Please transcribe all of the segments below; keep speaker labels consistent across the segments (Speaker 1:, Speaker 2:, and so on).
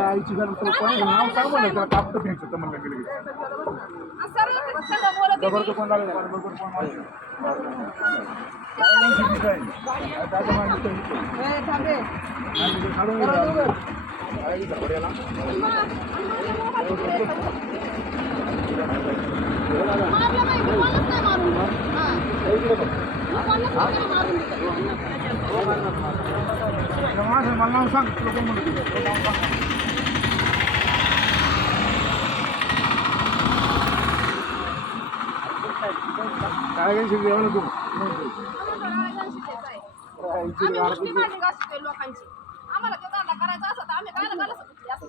Speaker 1: आईची जर नाव सांग म्हणलं त्याला कापतं फेकतं तर म्हणलं गेलं की. कोण लागलं बरोबर कोण काय मला सांग काय शिकले एवढं तू?
Speaker 2: लोकांची? आम्हाला तो धंदा करायचा तर आम्ही काय असं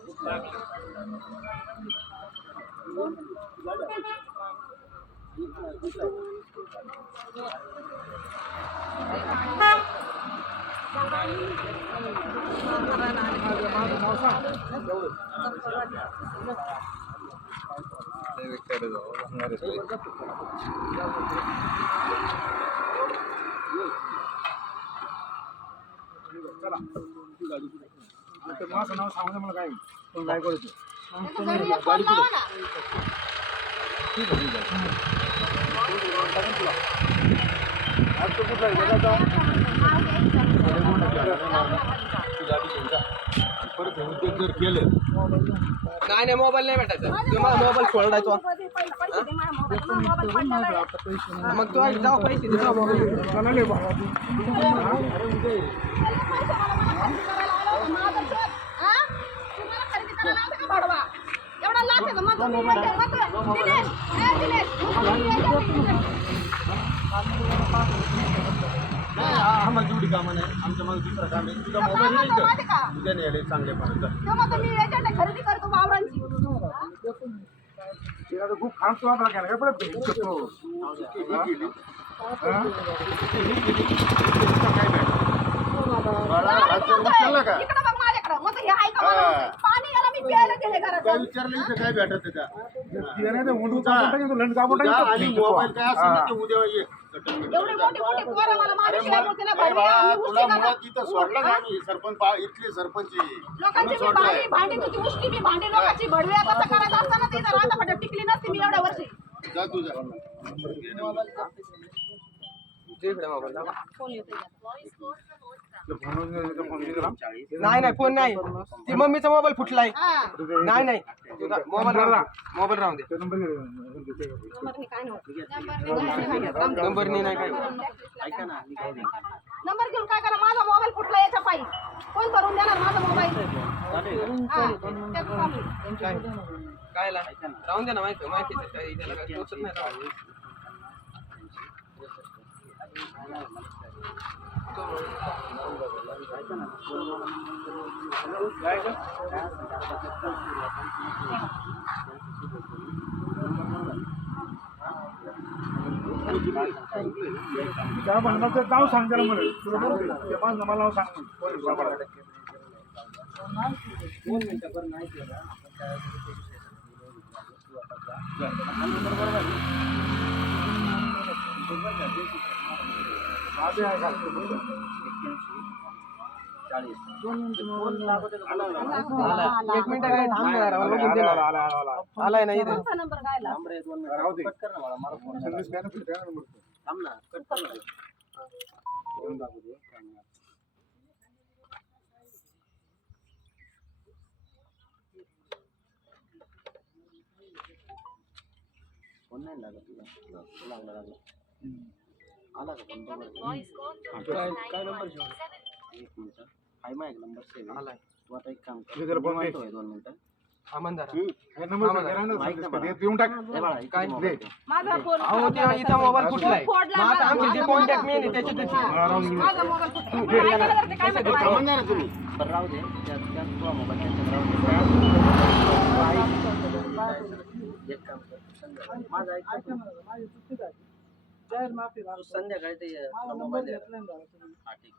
Speaker 2: होतो
Speaker 1: माझं नाव सांग एवढं. चला आता माझं नाव सांगू दे मला काय पण काय करायचं उद्योग जर
Speaker 3: नाही नाही मोबाईल नाही भेटायचा. तुम्हाला मोबाईल सोडायचो मग तू जाऊ पैसे दे मोबाईल
Speaker 1: बाबा
Speaker 2: नाही.
Speaker 1: आम्हाला जेवढी कामं नाही आमच्या मला दुसरं काम आहे तुझा मोबाईल नाही
Speaker 2: का?
Speaker 1: तुझ्या नाही चांगले पर्यंत
Speaker 2: तुम्ही खरेदी करतो वावरांची
Speaker 1: खूप खास वापरा केला काय
Speaker 2: बघ माझ्याकडं. मग हे का प्यायला दिले घरात जाऊन.
Speaker 4: विचारलं इथं काय भेटत का जा
Speaker 1: तो
Speaker 4: आणि. मोबाईल काय असेल ना. ते उद्या ये
Speaker 2: एवढी मोठी मोठी पोरं मला बोलते ना, मी
Speaker 4: तुला
Speaker 2: उष्टी
Speaker 4: मुळात
Speaker 2: का-
Speaker 4: तिथं सोडलं का आम्ही सरपंच बा- इथले सरपंच आहे.
Speaker 2: लोकांची
Speaker 4: म्हणून
Speaker 2: मी
Speaker 4: सोडलंय.
Speaker 2: भांडी भांडी तुझी उष्टी मी भांडी लोकांची भडव्या कसं करायचं असताना ते इथं राहता फाट्यावर टिकली नसती मी एवढ्या वर्षी
Speaker 4: जा तू जा
Speaker 3: दे इकडे मोबाईल दाखव.
Speaker 1: तो फोन तो फोन दे जरा.
Speaker 3: नाही नाही फोन नाही. ती मम्मीचा मोबाईल फुटलाय.
Speaker 2: हा
Speaker 3: नाही. नाही मोबाईल राहू. मोबाईल राहू दे.
Speaker 1: तो नंबर घे.
Speaker 2: नंबर हे काय नव्हतं
Speaker 3: नंबर नाही नाही काय
Speaker 2: नंबर घेऊन काय करा? माझा मोबाईल फुटला याच्या पायी. कोण करून देणार माझा मोबाईल.
Speaker 3: काय? राहून दे ना माहिती माहिती काही त्याला काही टोचत नाही राहू.
Speaker 1: त्या म्हणण्याचं नाव सांग त्याला मला. तुला बरोबर ते माझं मला नाव सांग माझे आहे बाबा? माझे आहे का?
Speaker 3: आला. एक मिनिट काय थांब ना जरा, मला बघून दे
Speaker 1: आला,
Speaker 3: ना.
Speaker 1: आला, आला, आला, आला.
Speaker 3: आलाय ना इथे
Speaker 2: कोणता नंबर काय आला?
Speaker 1: राहू दे. सर्विस काय ना, फिर काय ना नंबर.
Speaker 3: काय काय नंबर आलाय.
Speaker 1: हे जरा. फोन दे.
Speaker 3: आमंदार
Speaker 1: हे नंबर. हे
Speaker 3: काय
Speaker 1: दे.
Speaker 2: माझा फोन
Speaker 3: अहो ते हिचा मोबाईल फुटलाय
Speaker 2: फोडला
Speaker 3: मग आता
Speaker 2: माझा.
Speaker 3: आमचे जे कॉन्टॅक्ट मेन आहे त्याच्यातच आहे.
Speaker 1: हा, राहून दे.
Speaker 2: माझा मोबाईल फुटला. मग काय? करणार ते. काय माहिती बाई?
Speaker 4: म्हणणार तुम्ही
Speaker 5: संध्याकाळी ते तुला मोबाईल द्या. हा, ठीक.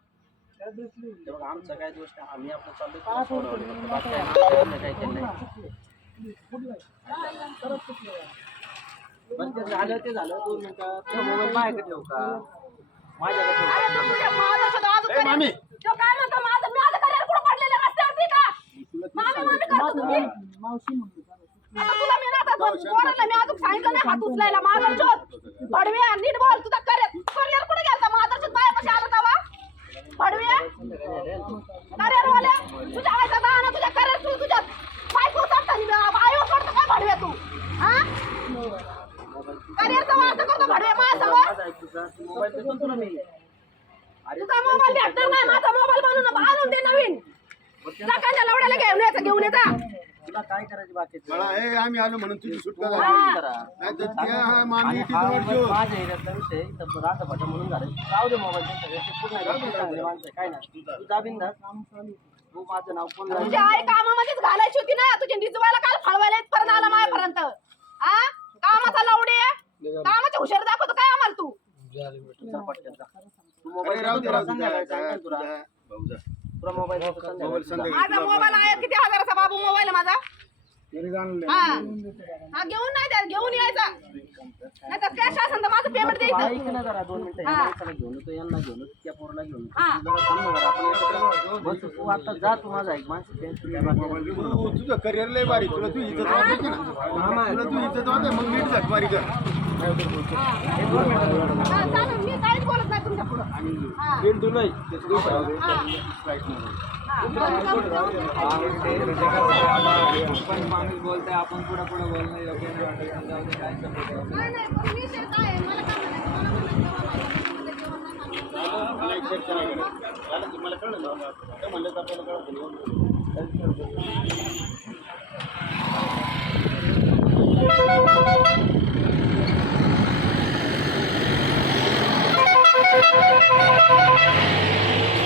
Speaker 5: हे बघ, आमचं काय दोष नाही. आम्ही आपलं सोडवलं. फक्त बाकी काय केलं नाही. ते झालं ते झालं दोन मिनिटं तुझा मोबाईल माझ्याकडे ठेवू का माझ्याकडे ठेवू
Speaker 2: अरे
Speaker 5: का?
Speaker 2: तू तुझ्या माझं सुद्धा अजून
Speaker 4: ए,
Speaker 2: career-
Speaker 4: मामी.
Speaker 2: तो काय म्हणतो माझं माझं करिअर कुठं पडलेलं रस्त्यावरती का मामी मामी करतो तुम्ही आता तुला मी ना आता बोलायला मी अजून सांगितलं नाही हात उचलायला माझा शोध नीट बोल करिअर वाले तुझ्या आईचा दाना तुझ्या करिअर तू तुझ्या बायको चालता आयो करतो काय भडवे तू? हा? करिअरचा वाद करतो भडवे माझ्यासमोर
Speaker 5: तुझा मोबाईल
Speaker 2: भेटणार नाही माझा मोबाईल बनवून आणून दे नवीन. सकाळच्या लवड्याला घेऊन यायचं घेऊन येता
Speaker 5: तुला काय करायची बाकी आहे?
Speaker 4: मला हे आम्ही आलो म्हणून तुझी सुटका झाली.
Speaker 5: करा.
Speaker 4: नाही तर त्या मामी
Speaker 5: आणि
Speaker 4: किती
Speaker 5: हा
Speaker 4: वाट
Speaker 5: मोबाईल
Speaker 4: ठेवू.
Speaker 5: माझ्या एरियातला विषय इथं राहता फाटा म्हणून झालं जाऊ दे मोबाईल ते सगळे ते पूर्ण आहे. ते चांगले माणसं आहे. काय नाही तू जा बिनधास्त. तू माझं नाव कोण
Speaker 2: तुझी आई कामामध्येच घालायची होती ना तुझी निजवायला काल फळवायला इथपर्यंत आला माझ्यापर्यंत हा कामाचा लवडे कामाचे हुशार दाखवतो काय आम्हाला तू
Speaker 5: जा पटकन जा. तू
Speaker 4: अरे
Speaker 5: मोबाईल
Speaker 4: राहू दे
Speaker 5: तुला
Speaker 4: राहू दे
Speaker 5: संध्याकाळी
Speaker 4: जा,
Speaker 5: सांगेल तुला
Speaker 4: जा, भाऊ जा.
Speaker 5: तुला मोबाईल देतो संध्याकाळी.
Speaker 4: मोबाईल संध्याकाळी
Speaker 2: माझा मोबाईल आहे. किती हजाराचा बाबू मोबाईल आहे माझा? हा. हा घेऊन नाही द्या घेऊन यायचा. नाही तर कॅश असेल तर माझं पेमेंट
Speaker 5: तू
Speaker 2: द्यायचं.
Speaker 5: ऐक ना जरा दोन मिनिटं?
Speaker 2: हा.
Speaker 5: या माणसाला घेऊन येतो यांना घेऊन येतो त्या पोराला घेऊन येतो.
Speaker 2: हा.
Speaker 5: तू जरा थांब ना जरा आपण एकत्र बस. तू आता जा तू माझा ऐक माणसं टेन्शन काय बाकी नाही.
Speaker 4: तू तुझं करिअर लय भारी. तुला तू इज्जत वाटते ना तुला तू इज्जत वाटते? मग नीट झकमारी कर
Speaker 2: हा. चालेल. मी काहीच बोलत तुमच्या पुढं हा
Speaker 3: पण माणूस बोलतोय आपण पुढे पुढे बोलणं योग्य नाही वाटत जाऊ दे काय समजतं.
Speaker 2: नाही नाही पण विषय काय आहे मला काय म्हणायचं मला म्हणायचं मला जेवण नाही सांगितलं.
Speaker 4: मला कळलं म्हणलं तर आपल्याला कळतं